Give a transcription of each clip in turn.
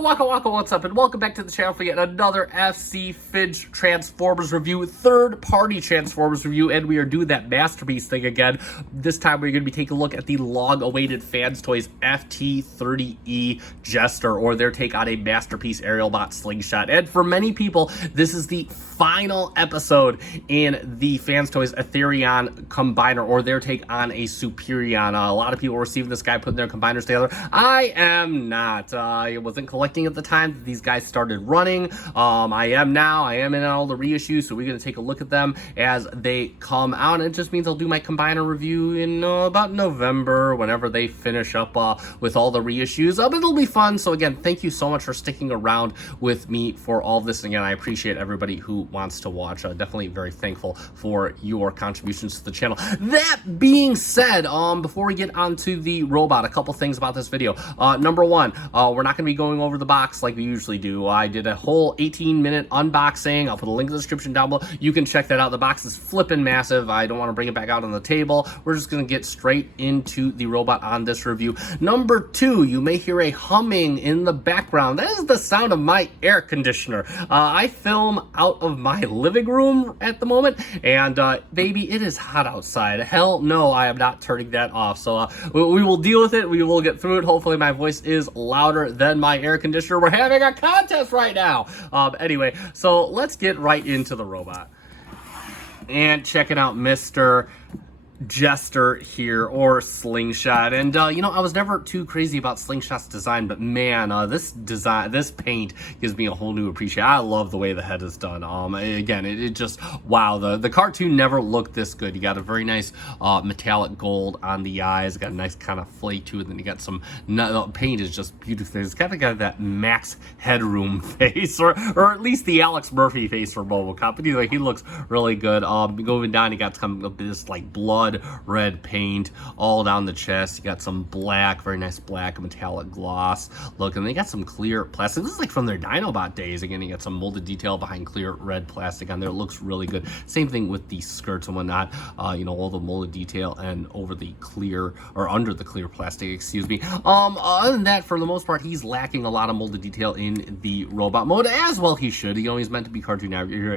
Waka, what's up? And welcome back to the channel for yet another FC Finch Transformers review, third-party Transformers review, and we are doing that masterpiece thing again. This time we're going to be taking a look at the long-awaited Fans Toys FT-30E Jester, or their take on a masterpiece aerial bot Slingshot. And for many people, this is the final episode in the Fans Toys Ethereon Combiner, or their take on a Superion. A lot of people receiving this guy, putting their combiners together. I am not. I wasn't collecting at the time that these guys started running. I am now. I am in all the reissues, so we're going to take a look at them as they come out. And it just means I'll do my combiner review in about November, whenever they finish up with all the reissues. But it'll be fun. So again, thank you so much for sticking around with me for all this. And again, I appreciate everybody who wants to watch. Definitely very thankful for your contributions to the channel. That being said, before we get onto the robot, a couple things about this video. Number one, we're not going to be going over the box like we usually do. I did a whole 18-minute unboxing. I'll put a link in the description down below. You can check that out. The box is flipping massive. I don't want to bring it back out on the table. We're just going to get straight into the robot on this review. Number two, you may hear a humming in the background. That is the sound of my air conditioner. I film out of my living room at the moment, and baby, it is hot outside. Hell no, I am not turning that off. So we will deal with it. We will get through it. Hopefully my voice is louder than my air conditioner. We're having a contest right now. Anyway, so let's get right into the robot and checking out Mr. Jester here, or Slingshot. And you know, I was never too crazy about Slingshot's design, but man, this paint gives me a whole new appreciation. I love the way the head is done. Again, it just, wow, the cartoon never looked this good. You got a very nice metallic gold on the eyes, got a nice kind of flake to it, and then you got some paint is just beautiful. It's kind of got that Max Headroom face, or at least the Alex Murphy face for RoboCop. But anyway, he looks really good. Going down, you got kind of this like blood red paint all down the chest. You got some black, very nice black metallic gloss look, and they got some clear plastic. This is like from their Dinobot days. Again, you got some molded detail behind clear red plastic on there. It looks really good. Same thing with the skirts and whatnot. You know, all the molded detail and over the clear, or under the clear plastic, excuse me. Other than that, for the most part, he's lacking a lot of molded detail in the robot mode, as well he should. You know, he's meant to be cartoon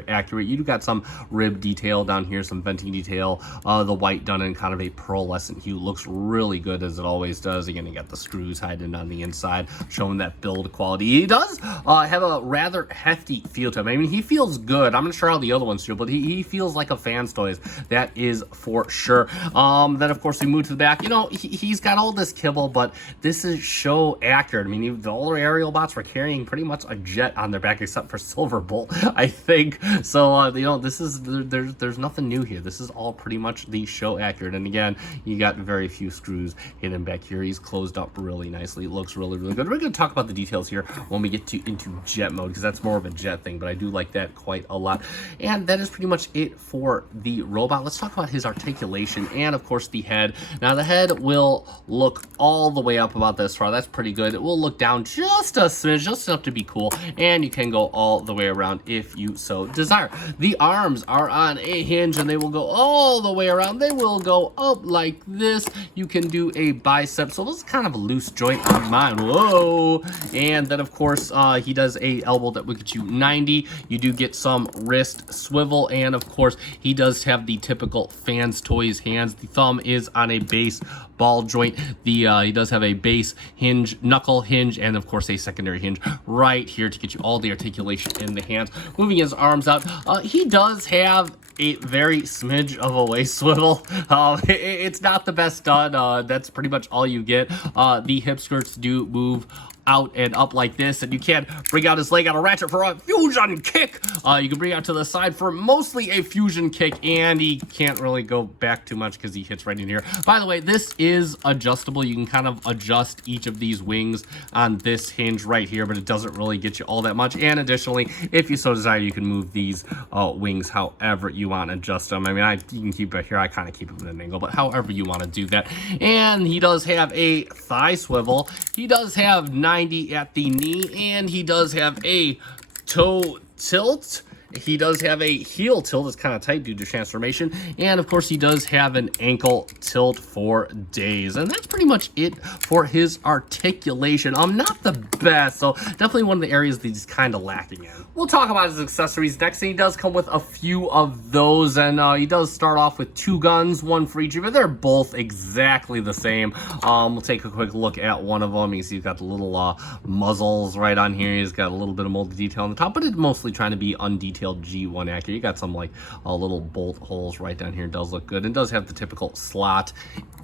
accurate. You got some rib detail down here, some venting detail. The white done in kind of a pearlescent hue, looks really good, as it always does. Again, you got the screws hiding on the inside, showing that build quality. He does have a rather hefty feel to him. I mean, he feels good. I'm not sure how the other ones do, but he feels like a Fans Toys, that is for sure. Then of course we move to the back. You know, he's got all this kibble, but this is show accurate. I mean, all the aerial bots were carrying pretty much a jet on their back, except for Silverbolt, I think. So you know, this is, there's nothing new here. This is all pretty much the show accurate. And again, you got very few screws hidden back here. He's closed up really nicely. It looks really, really good. We're going to talk about the details here when we get into jet mode, because that's more of a jet thing, but I do like that quite a lot. And that is pretty much it for the robot. Let's talk about his articulation and, of course, the head. Now, the head will look all the way up about this far. That's pretty good. It will look down just a smidge, just enough to be cool, and you can go all the way around if you so desire. The arms are on a hinge, and they will go all the way around. They will go up like this. You can do a bicep, so this is kind of a loose joint on mine. Whoa. And then of course he does a elbow that will get you 90. You do get some wrist swivel, and of course he does have the typical Fans Toys hands. The thumb is on a base ball joint. He does have a base hinge, knuckle hinge, and of course a secondary hinge right here to get you all the articulation in the hands. Moving his arms out, he does have a very smidge of a waist swivel. It's not the best done. That's pretty much all you get. The hip skirts do move out and up like this, and you can bring out his leg on a ratchet for a fusion kick. You can bring out to the side for mostly a fusion kick, and he can't really go back too much because he hits right in here. By the way, this is adjustable. You can kind of adjust each of these wings on this hinge right here, but it doesn't really get you all that much. And additionally, if you so desire, you can move these wings however you want to adjust them. I mean, you can keep it here. I kind of keep it at an angle, but however you want to do that. And he does have a thigh swivel. He does have 90 at the knee, and he does have a toe tilt He does have a heel tilt. It's kind of tight due to transformation. And, of course, he does have an ankle tilt for days. And that's pretty much it for his articulation. Not the best, so definitely one of the areas that he's kind of lacking in. We'll talk about his accessories next, and he does come with a few of those. And he does start off with 2 guns, 1 for each, but they're both exactly the same. We'll take a quick look at one of them. You see he's got the little muzzles right on here. He's got a little bit of molded detail on the top, but it's mostly trying to be undetailed G1 accurate. You got some like little bolt holes right down here. It does look good. It does have the typical slot,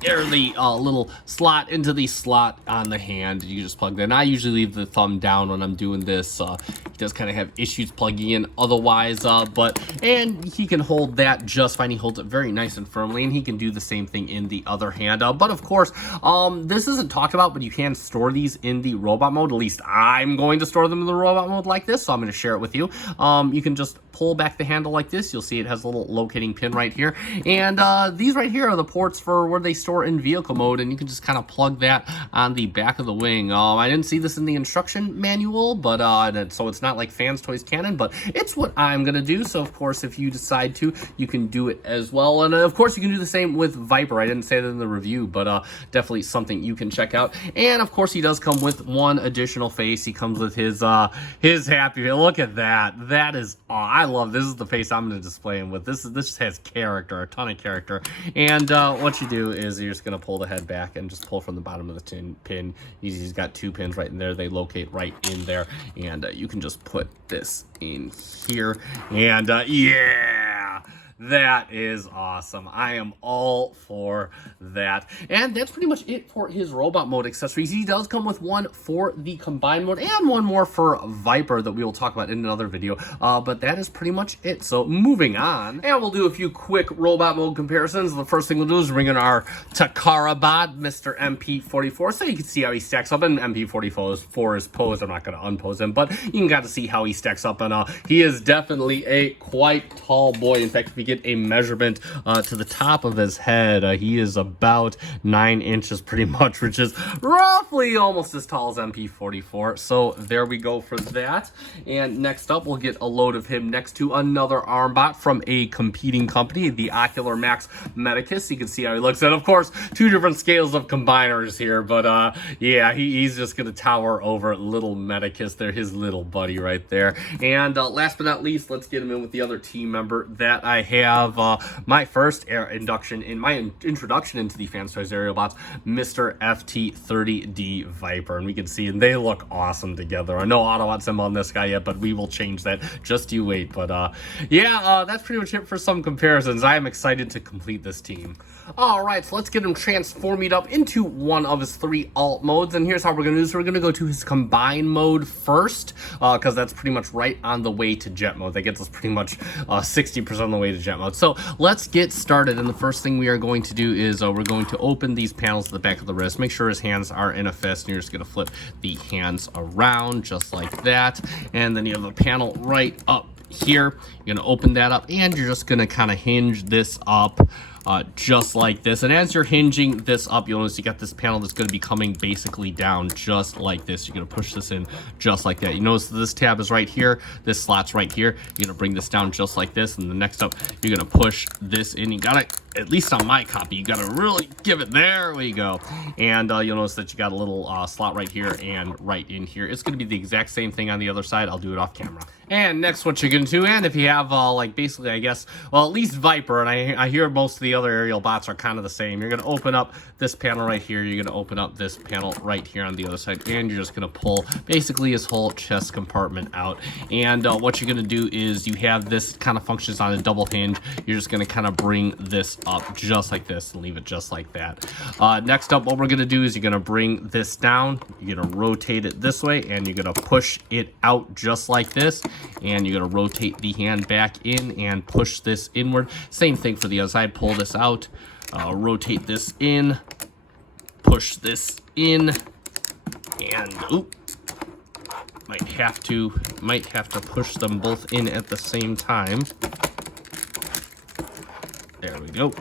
or the little slot into the slot on the hand. You just plug that in. I usually leave the thumb down when I'm doing this. He does kind of have issues plugging in otherwise, and he can hold that just fine. He holds it very nice and firmly, and he can do the same thing in the other hand. But of course, this isn't talked about, but you can store these in the robot mode. At least I'm going to store them in the robot mode like this, so I'm going to share it with you. You can just pull back the handle like this. You'll see it has a little locating pin right here, and these right here are the ports for where they store in vehicle mode, and you can just kind of plug that on the back of the wing. I didn't see this in the instruction manual, but so it's not like Fans Toys Canon, but it's what I'm gonna do. So of course, if you decide to, you can do it as well, and of course you can do the same with Viper. I didn't say that in the review, but definitely something you can check out. And of course, he does come with 1 additional face. He comes with his happy face. Look at that. That is I love this. Is the face I'm going to display him with. This just has character, a ton of character. And what you do is you're just going to pull the head back and just pull from the bottom of the pin. He's got 2 pins right in there. They locate right in there, and you can just put this in here. And yeah, that is awesome. I am all for that. And that's pretty much it for his robot mode accessories. He does come with 1 for the combined mode and 1 more for Viper that we will talk about in another video. But that is pretty much it. So moving on, and we'll do a few quick robot mode comparisons. The first thing we'll do is bring in our Takara bot, Mr. MP44, so you can see how he stacks up. And MP44 is posed. I'm not going to unpose him, but you can kind of see how he stacks up. And he is definitely a quite tall boy. In fact, if you get a measurement to the top of his head, he is about 9 inches pretty much, which is roughly almost as tall as MP44. So there we go for that. And next up, we'll get a load of him next to another arm bot from a competing company, the Ocular Max Medicus. You can see how he looks. And of course, 2 different scales of combiners here, but yeah, he's just gonna tower over little Medicus there, his little buddy right there. And last but not least, let's get him in with the other team member that I have. My first introduction into the Fans Toys Aerial Bots, Mr. FT-30E Viper, and we can see, and they look awesome together. I know Autobot symbol on this guy yet, but we will change that. Just you wait. But yeah, that's pretty much it for some comparisons. I am excited to complete this team. All right, so let's get him transformed up into one of his 3 alt modes, and here's how we're gonna do this. We're gonna go to his combined mode first, because that's pretty much right on the way to jet mode. That gets us pretty much 60% of the way to jet mode. So let's get started, and the first thing we are going to do is we're going to open these panels at the back of the wrist. Make sure his hands are in a fist, and you're just gonna flip the hands around just like that, and then you have a panel right up here. You're gonna open that up, and you're just gonna kind of hinge this up just like this. And as you're hinging this up, you'll notice you got this panel that's going to be coming basically down just like this. You're going to push this in just like that. You notice this tab is right here, this slot's right here. You're going to bring this down just like this, and the next up, you're going to push this in. You got to, at least on my copy, you got to really give it. There we go. And you'll notice that you got a little slot right here and right in here. It's going to be the exact same thing on the other side. I'll do it off camera. And next, what you're going to do, and if you have like basically, I guess, well, at least Viper, and I hear most of the other aerial bots are kind of the same. You're going to open up this panel right here. You're going to open up this panel right here on the other side, and you're just going to pull basically his whole chest compartment out. And what you're going to do is you have this kind of functions on a double hinge. You're just going to kind of bring this up just like this and leave it just like that. Next up, what we're going to do is you're going to bring this down. You're going to rotate it this way, and you're going to push it out just like this. And you're going to rotate the hand back in and push this inward. Same thing for the other side. Pull this out, rotate this in, push this in, and oop, might have to push them both in at the same time. There we go.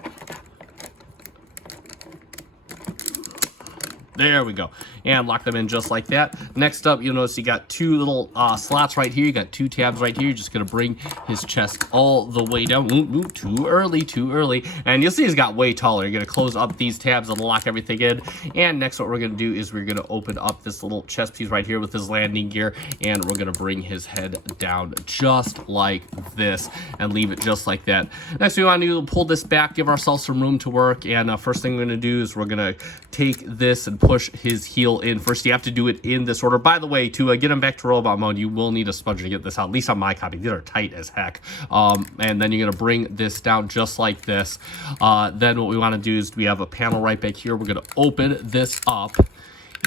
There we go. And lock them in just like that. Next up, you'll notice you got two little slots right here. You got two tabs right here. You're just going to bring his chest all the way down. Ooh, too early, too early. And you'll see he's got way taller. You're going to close up these tabs and lock everything in. And next what we're going to do is we're going to open up this little chest piece right here with his landing gear. And we're going to bring his head down just like this and leave it just like that. Next we want to do, pull this back, give ourselves some room to work. And first thing we're going to do is we're going to take this and push his heel in. First, you have to do it in this order. By the way, to get him back to robot mode, you will need a sponge to get this out, at least on my copy. These are tight as heck. And then you're going to bring this down just like this. Then what we want to do is we have a panel right back here. We're going to open this up.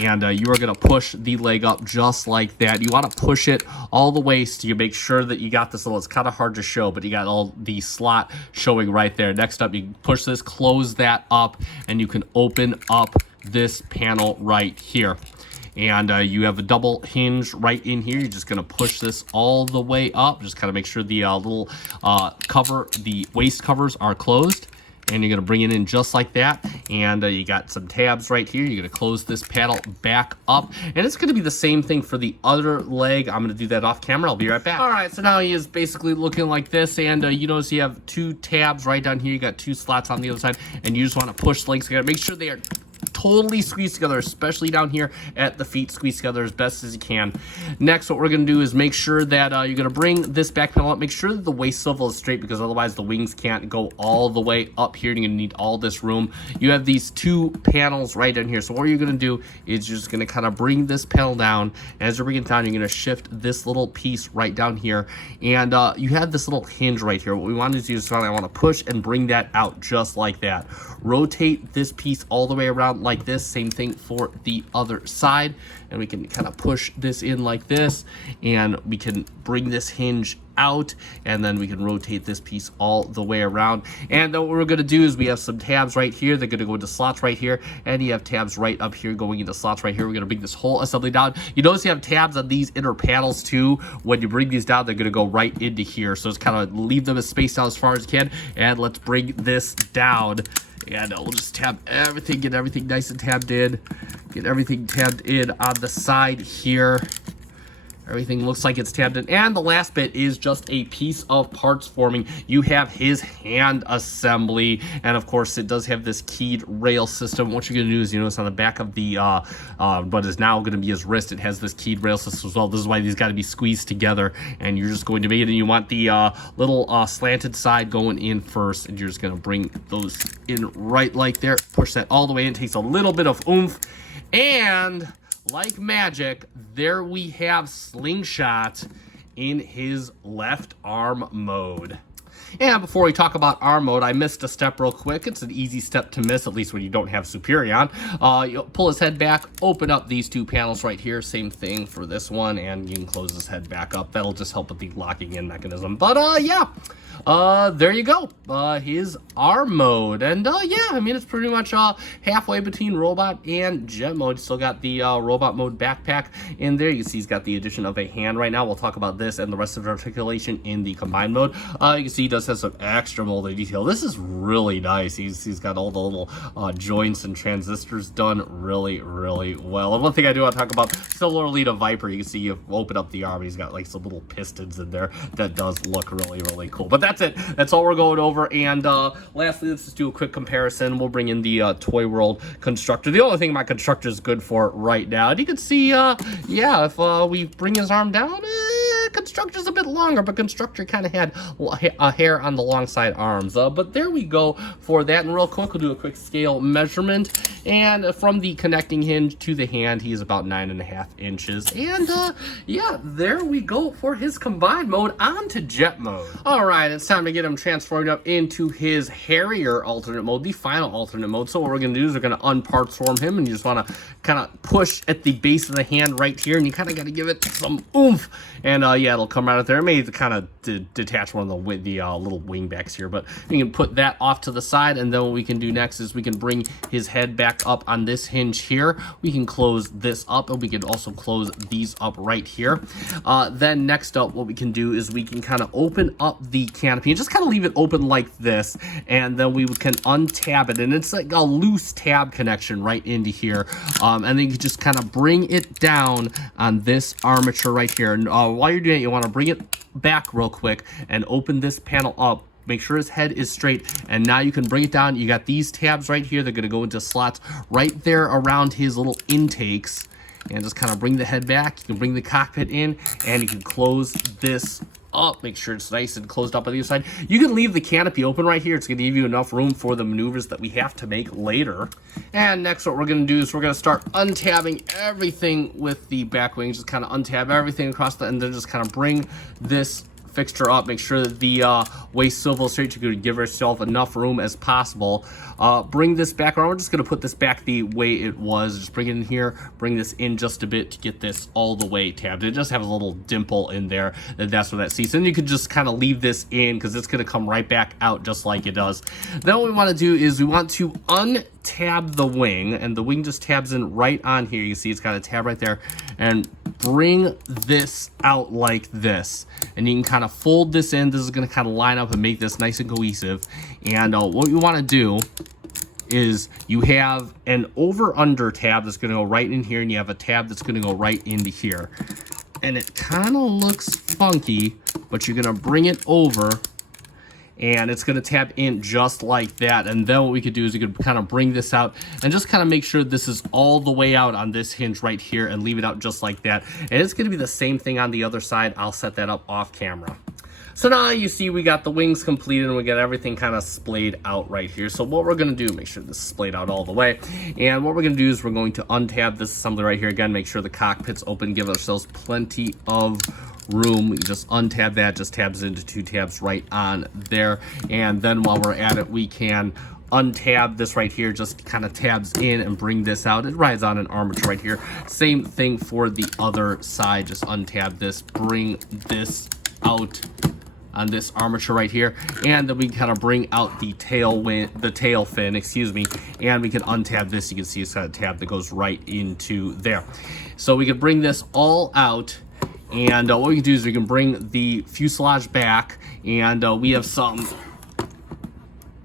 And you are going to push the leg up just like that. You want to push it all the way so you make sure that you got this little, it's kind of hard to show, but you got all the slot showing right there. Next up, you push this, close that up, and you can open up this panel right here. And you have a double hinge right in here. You're just going to push this all the way up. Just kind of make sure the little cover, the waist covers are closed. And you're going to bring it in just like that. And you got some tabs right here. You're going to close this panel back up. And it's going to be the same thing for the other leg. I'm going to do that off camera. I'll be right back. All right, so now he is basically looking like this. And you notice you have two tabs right down here. You got two slots on the other side. And you just want to push legs together. Make sure they are totally squeezed together, especially down here at the feet, squeeze together as best as you can. Next, what we're going to do is make sure that you're going to bring this back panel up. Make sure that the waist swivel is straight, because otherwise the wings can't go all the way up here. You're going to need all this room. You have these two panels right down here. So what you're going to do is you're just going to kind of bring this panel down. As you're bringing it down, you're going to shift this little piece right down here. And you have this little hinge right here. What we want to do is I want to push and bring that out just like that. Rotate this piece all the way around like this. Same thing for the other side, and we can kind of push this in like this, and we can bring this hinge out, and then we can rotate this piece all the way around. And then what we're going to do is we have some tabs right here. They're going to go into slots right here, and you have tabs right up here going into slots right here. We're going to bring this whole assembly down. You notice you have tabs on these inner panels too. When you bring these down, they're going to go right into here. So it's kind of leave them as spaced out as far as you can. And let's bring this down. And we'll just tab everything, get everything nice and tabbed in. Get everything tabbed in on the side here. Everything looks like it's tabbed in. And the last bit is just a piece of parts forming. You have his hand assembly. And of course, it does have this keyed rail system. What you're going to do is, you notice on the back of the, what is now going to be his wrist, it has this keyed rail system as well. This is why these got to be squeezed together. And you're just going to make it. And you want the little slanted side going in first. And you're just going to bring those in right like there. Push that all the way in. It takes a little bit of oomph. And like magic, there we have Slingshot in his left arm mode. And before we talk about arm mode, I missed a step real quick. It's an easy step to miss, at least when you don't have Superion. You'll pull his head back, open up these two panels right here. Same thing for this one, and you can close his head back up. That'll just help with the locking in mechanism. But yeah, there you go. His arm mode. And yeah, I mean, it's pretty much halfway between robot and jet mode. Still got the robot mode backpack in there. You can see he's got the addition of a hand right now. We'll talk about this and the rest of the articulation in the combined mode. You can see he does have some extra molded detail. This is really nice. He's got all the little joints and transistors done really, really well. And one thing I do want to talk about, similarly to Viper, you can see you open up the arm, he's got like some little pistons in there. That does look really, really cool. But that's it. That's all we're going over. And lastly, let's just do a quick comparison. We'll bring in the Toy World Constructor. The only thing my Constructor is good for right now. And you can see, yeah, if we bring his arm down, Constructor's a bit longer, but Constructor kind of had a hair on the long side arms. But there we go for that. And real quick, we'll do a quick scale measurement. And from the connecting hinge to the hand, he is about 9.5 inches. And yeah, there we go for his combined mode. On to jet mode. All right, it's time to get him transformed up into his Harrier alternate mode, the final alternate mode. So what we're going to do is we're going to unparts form him, and you just want to kind of push at the base of the hand right here, and you kind of got to give it some oomph. And yeah, it'll come right out there. It may kind of detach one of the little wing backs here, but you can put that off to the side. And then what we can do next is we can bring his head back back up on this hinge here. We can close this up, and we can also close these up right here. Then next up, what we can do is we can kind of open up the canopy and just kind of leave it open like this, and then we can untab it, and it's like a loose tab connection right into here. And then you can just kind of bring it down on this armature right here. And while you're doing it, you want to bring it back real quick and open this panel up. Make sure his head is straight, and now you can bring it down. You got these tabs right here. They're going to go into slots right there around his little intakes, and just kind of bring the head back. You can bring the cockpit in, and you can close this up. Make sure it's nice and closed up on the other side. You can leave the canopy open right here. It's going to give you enough room for the maneuvers that we have to make later. And next, what we're going to do is we're going to start untabbing everything with the back wing. Just kind of untab everything across the, and then just kind of bring this fixture up. Make sure that the waist swivel straight. You could give yourself enough room as possible. Bring this back around. We're just going to put this back the way it was. Just bring it in here. Bring this in just a bit to get this all the way tabbed. It just has a little dimple in there. And that's what that seats. Then you could just kind of leave this in because it's going to come right back out just like it does. Then what we want to do is we want to untab the wing, and the wing just tabs in right on here. You see it's got a tab right there, and bring this out like this, and you can kind of fold this in. This is going to kind of line up and make this nice and cohesive. And what you want to do is you have an over-under tab that's going to go right in here, and you have a tab that's going to go right into here. And it kind of looks funky, but you're going to bring it over, and it's going to tab in just like that. And then what we could do is we could kind of bring this out and just kind of make sure this is all the way out on this hinge right here, and leave it out just like that. And it's going to be the same thing on the other side. I'll set that up off camera. So now you see we got the wings completed, and we got everything kind of splayed out right here. So what we're going to do, make sure this is splayed out all the way. And what we're going to do is we're going to untab this assembly right here. Again, make sure the cockpit's open, give ourselves plenty of room. We can just untab that, just tabs into two tabs right on there. And then while we're at it, we can untab this right here, just kind of tabs in and bring this out. It rides on an armature right here. Same thing for the other side. Just untab this, bring this out on this armature right here, and then we kind of bring out the tail fin, excuse me, and we can untab this. You can see it's got a tab that goes right into there. So we can bring this all out, and what we can do is we can bring the fuselage back, and we have some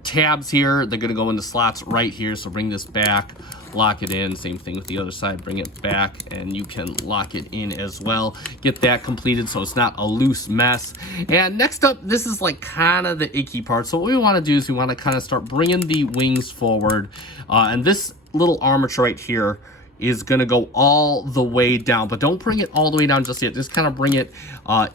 tabs here. They're going to go into slots right here, so bring this back, lock it in. Same thing with the other side, bring it back, and you can lock it in as well. Get that completed so it's not a loose mess. And next up, this is like kind of the icky part. So what we want to do is we want to kind of start bringing the wings forward, and this little armature right here is going to go all the way down, but don't bring it all the way down just yet. Just kind of bring it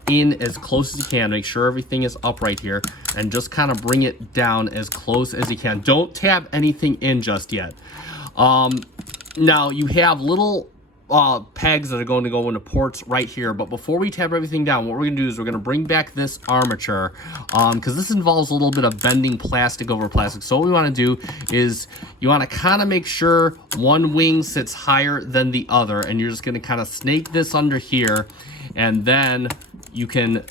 in as close as you can. Make sure everything is up right here, and just kind of bring it down as close as you can. Don't tab anything in just yet. Now you have little pegs that are going to go into ports right here, but before we tab everything down, what we're going to do is we're going to bring back this armature, because this involves a little bit of bending plastic over plastic. So what we want to do is you want to kind of make sure one wing sits higher than the other, and you're just going to kind of snake this under here, and then you can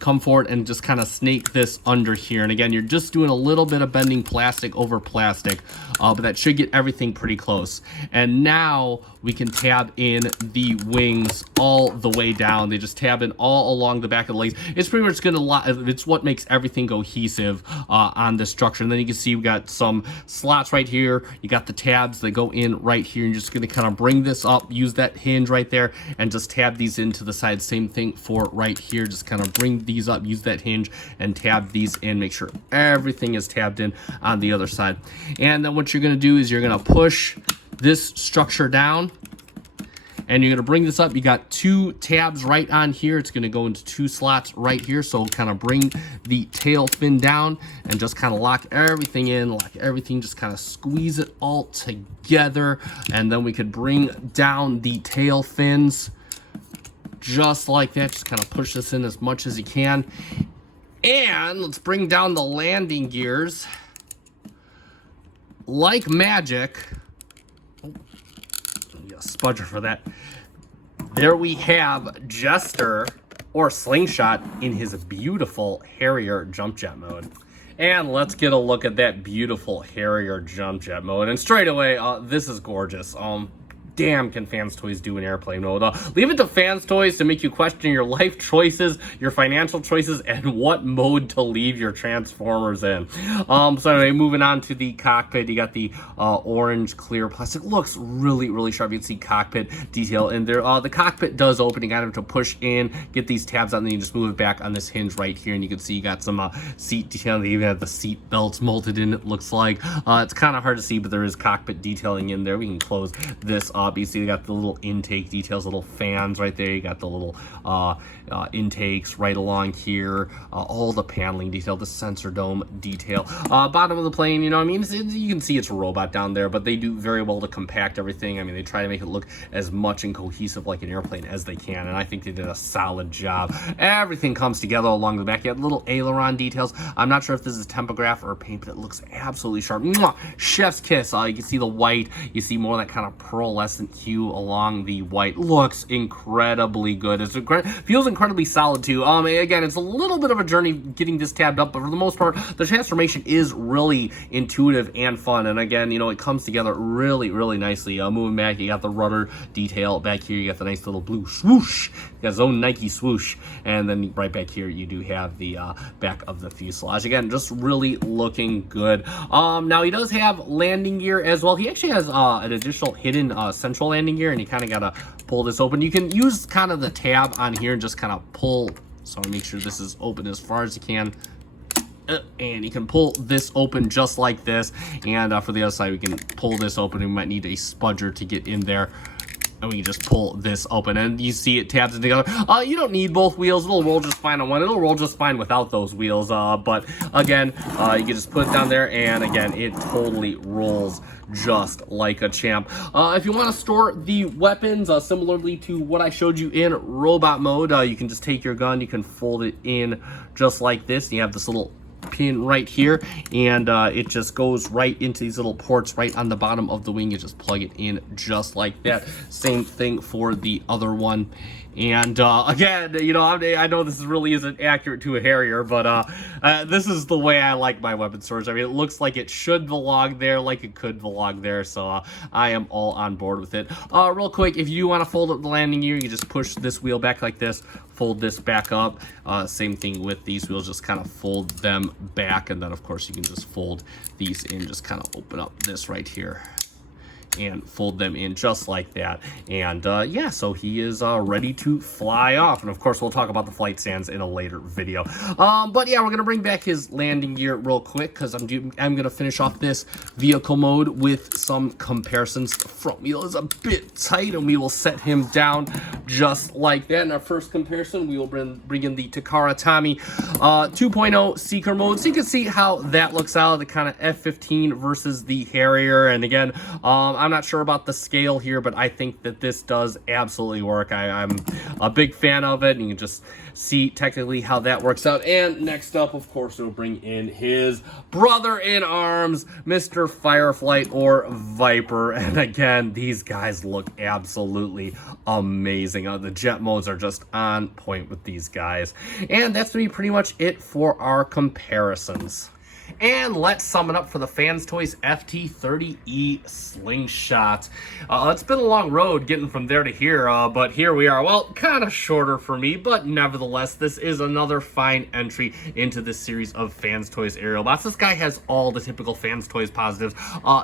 come forward and just kind of snake this under here. And again, you're just doing a little bit of bending plastic over plastic, but that should get everything pretty close. And now we can tab in the wings all the way down. They just tab in all along the back of the legs. It's pretty much it's what makes everything cohesive on this structure. And then you can see we got some slots right here. You got the tabs that go in right here. And you're just going to kind of bring this up, use that hinge right there, and just tab these into the side. Same thing for right here. Just kind of bring these up, use that hinge, and tab these in. Make sure everything is tabbed in on the other side. And then what you're going to do is you're going to push this structure down, and you're going to bring this up. You got two tabs right on here. It's going to go into two slots right here. So kind of bring the tail fin down and just kind of lock everything in, lock everything, just kind of squeeze it all together. And then we could bring down the tail fins just like that. Just kind of push this in as much as you can. And let's bring down the landing gears like magic. Oh, a spudger for that. There we have Jester, or Slingshot, in his beautiful Harrier jump jet mode. And let's get a look at that beautiful Harrier jump jet mode. And straight away, this is gorgeous. Damn, can Fans Toys do an airplane mode? Leave it to Fans Toys to make you question your life choices, your financial choices, and what mode to leave your Transformers in. So anyway, moving on to the cockpit, you got the orange clear plastic. Looks really, really sharp. You can see cockpit detail in there. The cockpit does open. You got to push in, get these tabs out, and then you just move it back on this hinge right here, and you can see you got some seat detail. They even have the seat belts molded in, it looks like. It's kind of hard to see, but there is cockpit detailing in there. We can close this up. You see, you got the little intake details, little fans right there. You got the little intakes right along here. All the paneling detail, the sensor dome detail. Bottom of the plane, you know what I mean? You can see it's a robot down there, but they do very well to compact everything. I mean, they try to make it look as much and cohesive like an airplane as they can, and I think they did a solid job. Everything comes together along the back. You have little aileron details. I'm not sure if this is tempograph or paint, but it looks absolutely sharp. Mwah! Chef's kiss. You can see the white. You see more of that kind of pearlescent hue along the white. Looks incredibly good. Feels incredibly solid too. Again, it's a little bit of a journey getting this tabbed up, but for the most part, the transformation is really intuitive and fun. And again, you know, it comes together really, really nicely. Moving back, you got the rudder detail back here. You got the nice little blue swoosh. You got his own Nike swoosh. And then right back here, you do have the back of the fuselage. Again, just really looking good. Now he does have landing gear as well. He actually has an additional hidden central landing gear, and you kind of got to pull this open. You can use kind of the tab on here and just kind of pull. So make sure this is open as far as you can. And you can pull this open just like this. And for the other side, we can pull this open. We might need a spudger to get in there. And we can just pull this open, and you see it tabs it together. You don't need both wheels. It'll roll just fine on one. It'll roll just fine without those wheels. But again, you can just put it down there, and again, it totally rolls just like a champ. If you want to store the weapons, similarly to what I showed you in robot mode, you can just take your gun, you can fold it in just like this. And you have this little pin right here, and it just goes right into these little ports right on the bottom of the wing. You just plug it in just like that. Same thing for the other one. And again, you know, I know this really isn't accurate to a Harrier, but this is the way I like my weapon storage. I mean, it looks like it should belong there, like it could belong there, so I am all on board with it. Real quick, if you want to fold up the landing gear, you just push this wheel back like this, fold this back up. Same thing with these wheels, just kind of fold them back, and then of course you can just fold these in, just kind of open up this right here and fold them in just like that. And yeah, so he is ready to fly off. And of course, we'll talk about the flight stands in a later video. But yeah, we're gonna bring back his landing gear real quick, because I'm gonna finish off this vehicle mode with some comparisons. The front wheel is a bit tight, and we will set him down just like that. In our first comparison, we will bring in the Takara Tommy 2.0 Seeker mode, so you can see how that looks out, the kind of F-15 versus the Harrier. And again, I'm not sure about the scale here, but I think that this does absolutely work. I'm a big fan of it, and you can just see technically how that works out. And next up, of course, we'll bring in his brother in arms, Mr. Fireflight or Viper. And again, these guys look absolutely amazing. The jet modes are just on point with these guys. And that's going to be pretty much it for our comparisons. And let's sum it up for the Fans Toys FT-30E Slingshot. It's been a long road getting from there to here, but here we are. Well, kind of shorter for me, but nevertheless, this is another fine entry into this series of Fans Toys aerial bots. This guy has all the typical Fans Toys positives.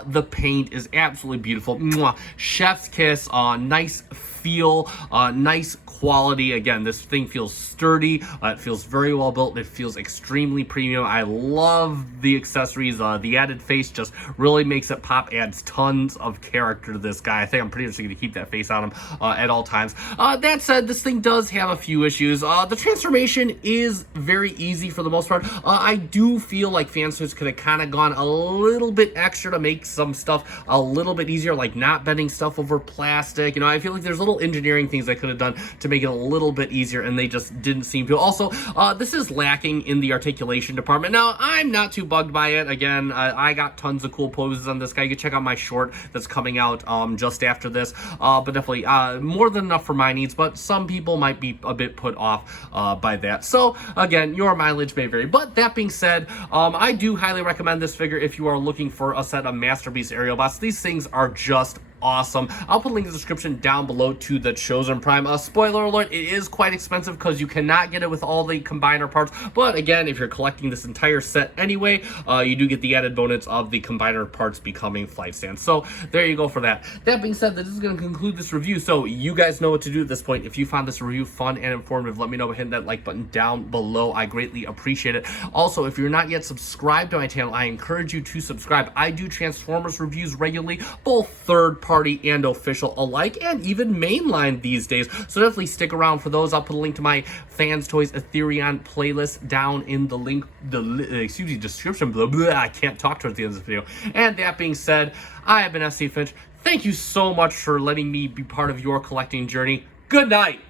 The paint is absolutely beautiful. Mwah. Chef's kiss, nice feel, nice quality. Again, this thing feels sturdy. It feels very well built. It feels extremely premium. I love the accessories. The added face just really makes it pop, adds tons of character to this guy. I think I'm pretty much going to keep that face on him at all times. That said, this thing does have a few issues. The transformation is very easy for the most part. I do feel like Fans Toys could have kind of gone a little bit extra to make some stuff a little bit easier, like not bending stuff over plastic. You know, I feel like there's little little engineering things I could have done to make it a little bit easier, and they just didn't seem to. Also, this is lacking in the articulation department. Now, I'm not too bugged by it. Again, I got tons of cool poses on this guy. You can check out my short that's coming out just after this, but definitely more than enough for my needs, but some people might be a bit put off by that. So, again, your mileage may vary. But that being said, I do highly recommend this figure if you are looking for a set of Masterpiece aerial bots. These things are just awesome. I'll put a link in the description down below to the Chosen Prime. Spoiler alert, it is quite expensive because you cannot get it with all the combiner parts, but again, if you're collecting this entire set anyway, you do get the added bonus of the combiner parts becoming flight stands. So there you go for that. That being said, this is going to conclude this review, so you guys know what to do at this point. If you found this review fun and informative, let me know by hitting that like button down below. I greatly appreciate it. Also, if you're not yet subscribed to my channel, I encourage you to subscribe. I do Transformers reviews regularly, both third-party and official alike, and even mainline these days, so definitely stick around for those. I'll put a link to my Fans Toys Ethereum playlist down in the link, description below. I can't talk towards the end of this video. And that being said, I have been FT Finch. Thank you so much for letting me be part of your collecting journey. Good night.